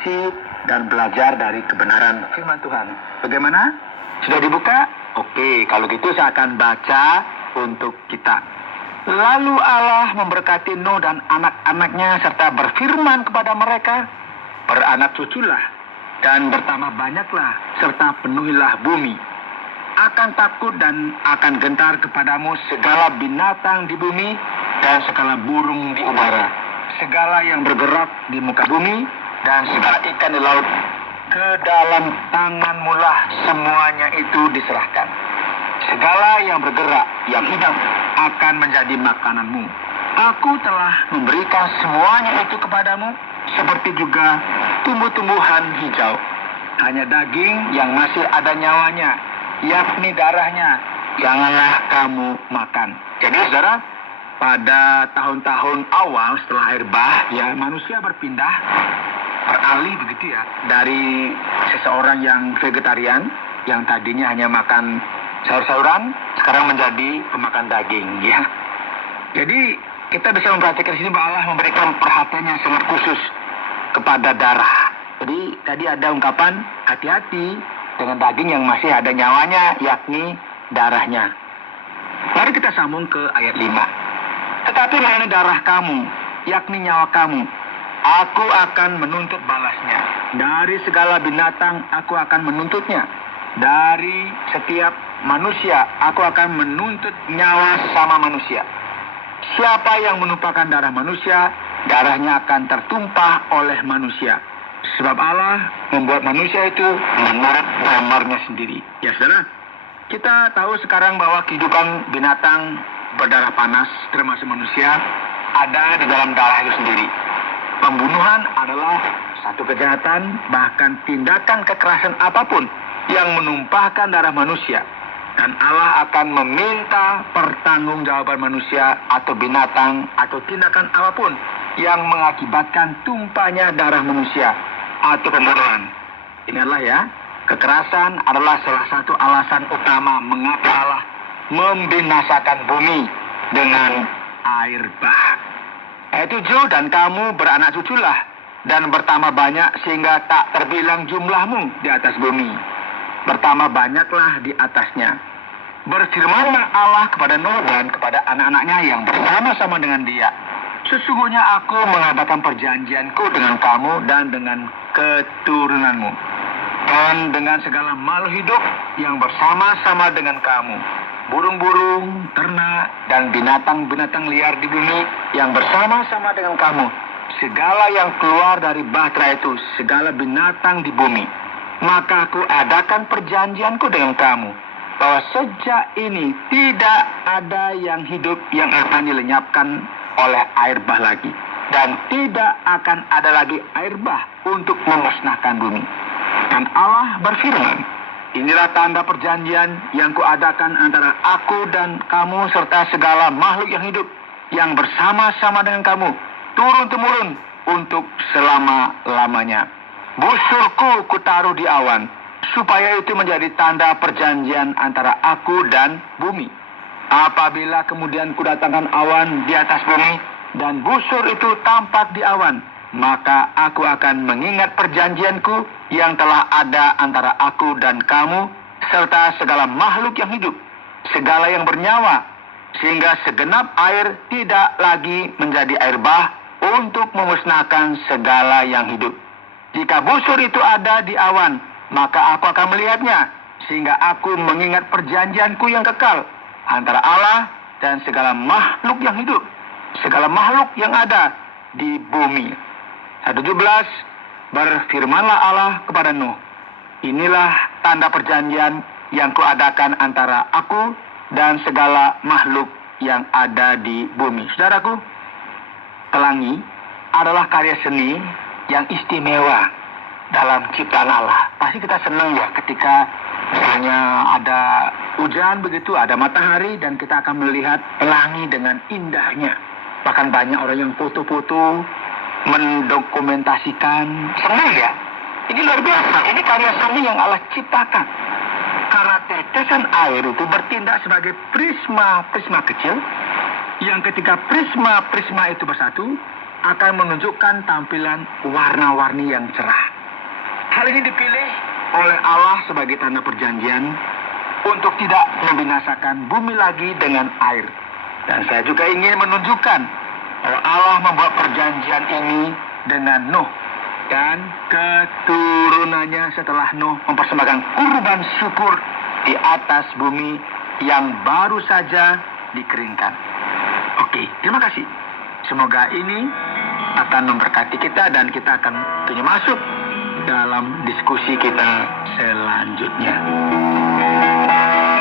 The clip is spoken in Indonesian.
mengisi dan belajar dari kebenaran firman Tuhan. Bagaimana? Sudah dibuka? Oke, kalau gitu saya akan baca untuk kita. Lalu Allah memberkati Nuh dan anak-anaknya serta berfirman kepada mereka, beranak cuculah dan bertambah banyaklah serta penuhilah bumi. Akan takut dan akan gentar kepadamu segala binatang di bumi dan segala burung di udara, segala yang bergerak di muka bumi dan segala ikan di laut. Ke dalam tanganmu lah semuanya itu diserahkan. Segala yang bergerak, yang hidup akan menjadi makananmu. Aku telah memberikan semuanya itu kepadamu, seperti juga tumbuh-tumbuhan hijau. Hanya daging yang masih ada nyawanya, yakni darahnya, janganlah kamu makan. Jadi saudara, pada tahun-tahun awal setelah air bah, ya manusia berpindah, beralih begitu ya, dari seseorang yang vegetarian, yang tadinya hanya makan sayur-sayuran, sekarang menjadi pemakan daging ya. Jadi kita bisa memperhatikan di sini bahwa Allah memberikan perhatian yang sangat khusus kepada darah. Jadi tadi ada ungkapan hati-hati dengan daging yang masih ada nyawanya, yakni darahnya. Mari kita sambung ke ayat 5. Tetapi mengenai darah kamu, yakni nyawa kamu, aku akan menuntut balasnya. Dari segala binatang aku akan menuntutnya. Dari setiap manusia aku akan menuntut nyawa sama manusia. Siapa yang menumpahkan darah manusia, darahnya akan tertumpah oleh manusia. Sebab Allah membuat manusia itu menurut gambarnya sendiri. Ya saudara, kita tahu sekarang bahwa kehidupan binatang berdarah panas, termasuk manusia, ada di dalam darah itu sendiri. Pembunuhan adalah satu kejahatan, bahkan tindakan kekerasan apapun yang menumpahkan darah manusia. Dan Allah akan meminta pertanggungjawaban manusia atau binatang atau tindakan apapun yang mengakibatkan tumpahnya darah manusia atau pembunuhan. Ingatlah ya, kekerasan adalah salah satu alasan utama mengapa Allah membinasakan bumi dengan air bah. Ayat 7, dan kamu beranak cuculah dan bertambah banyak sehingga tak terbilang jumlahmu di atas bumi. Bertambah banyaklah di atasnya. Berfirmanlah Allah kepada Nuh dan kepada anak-anaknya yang bersama-sama dengan dia. Sesungguhnya aku mengadakan perjanjianku dengan kamu dan dengan keturunanmu, dan dengan segala makhluk hidup yang bersama-sama dengan kamu, burung-burung, ternak, dan binatang-binatang liar di bumi yang bersama-sama dengan kamu, segala yang keluar dari bahtera itu, segala binatang di bumi. Maka aku adakan perjanjianku dengan kamu, bahwa sejak ini tidak ada yang hidup yang akan dilenyapkan oleh air bah lagi, dan tidak akan ada lagi air bah untuk memusnahkan bumi. Dan Allah berfirman, inilah tanda perjanjian yang kuadakan antara aku dan kamu serta segala makhluk yang hidup yang bersama-sama dengan kamu, turun-temurun untuk selama-lamanya. Busurku kutaruh di awan, supaya itu menjadi tanda perjanjian antara aku dan bumi. Apabila kemudian kudatangkan awan di atas bumi, dan busur itu tampak di awan, maka aku akan mengingat perjanjianku yang telah ada antara aku dan kamu, serta segala makhluk yang hidup, segala yang bernyawa, sehingga segenap air tidak lagi menjadi air bah untuk memusnahkan segala yang hidup. Jika busur itu ada di awan, maka aku akan melihatnya, sehingga aku mengingat perjanjianku yang kekal antara Allah dan segala makhluk yang hidup, segala makhluk yang ada di bumi. 17, berfirmanlah Allah kepada Nuh, inilah tanda perjanjian yang kuadakan antara aku dan segala makhluk yang ada di bumi. Saudaraku, pelangi adalah karya seni yang istimewa dalam ciptaan Allah. Pasti kita senang ya ketika misalnya ada hujan begitu, ada matahari, dan kita akan melihat pelangi dengan indahnya. Bahkan banyak orang yang foto-foto, mendokumentasikan. Senang ya? Ini luar biasa. Ini karya seni yang Allah ciptakan. Karena tetesan air itu bertindak sebagai prisma kecil, yang ketika prisma itu bersatu, akan menunjukkan tampilan warna-warni yang cerah. Hal ini dipilih oleh Allah sebagai tanda perjanjian untuk tidak membinasakan bumi lagi dengan air. Dan saya juga ingin menunjukkan bahwa Allah membuat perjanjian ini dengan Nuh dan keturunannya setelah Nuh mempersembahkan kurban syukur di atas bumi yang baru saja dikeringkan. Oke, terima kasih. Semoga ini akan memberkati kita dan kita akan masuk dalam diskusi kita selanjutnya.